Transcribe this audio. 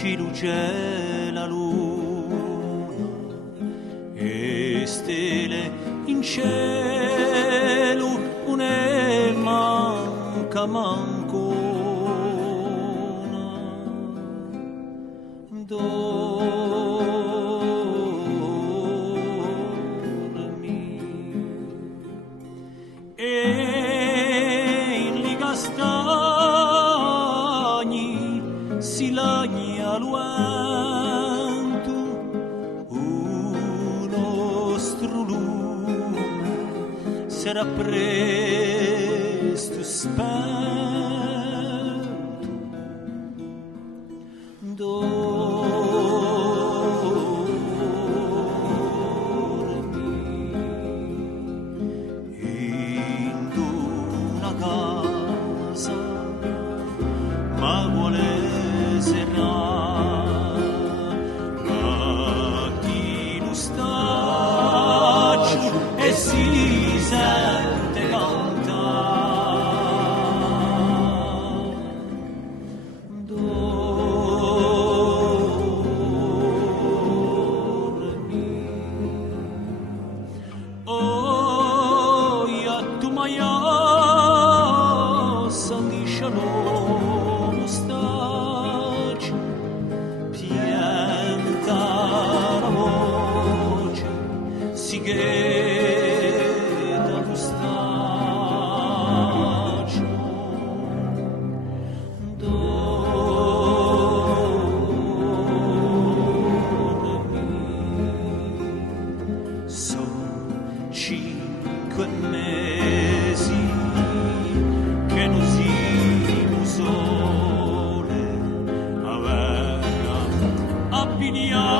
ci luce la luna e stelle in cielo, non ne manca manco una. Dormi e in liga stagni si lagna l'uento, un nostro lume sarà presto spento. In una casa ma vuole serrare a chi lo staccio e si sente cantare. Lo staccio pianta la voce si ghetta lo staccio. Dormi, sono 5 mesi che non si sole a verga a Piniano.